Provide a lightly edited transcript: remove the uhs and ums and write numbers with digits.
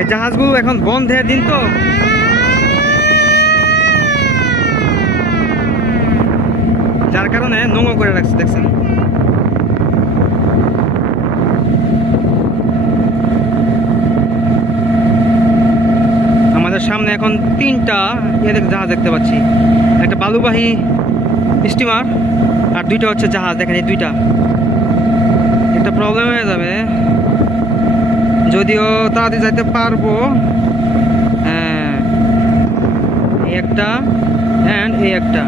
এই জাহাজগুলো এখন বন্ধের দিন তো, যার কারণে নোংর করে রাখছে, দেখছেন। আমাদের সামনে এখন তিনটা জাহাজ দেখতে পাচ্ছি, একটা বালুবাহী স্টিমার আর দুইটা হচ্ছে জাহাজ। দেখেন এই দুইটা, একটা প্রবলেম হয়ে যাবে, যদিও তাড়াতাড়ি যাইতে পারবো। হ্যাঁ, এই একটা অ্যান্ড এই একটা।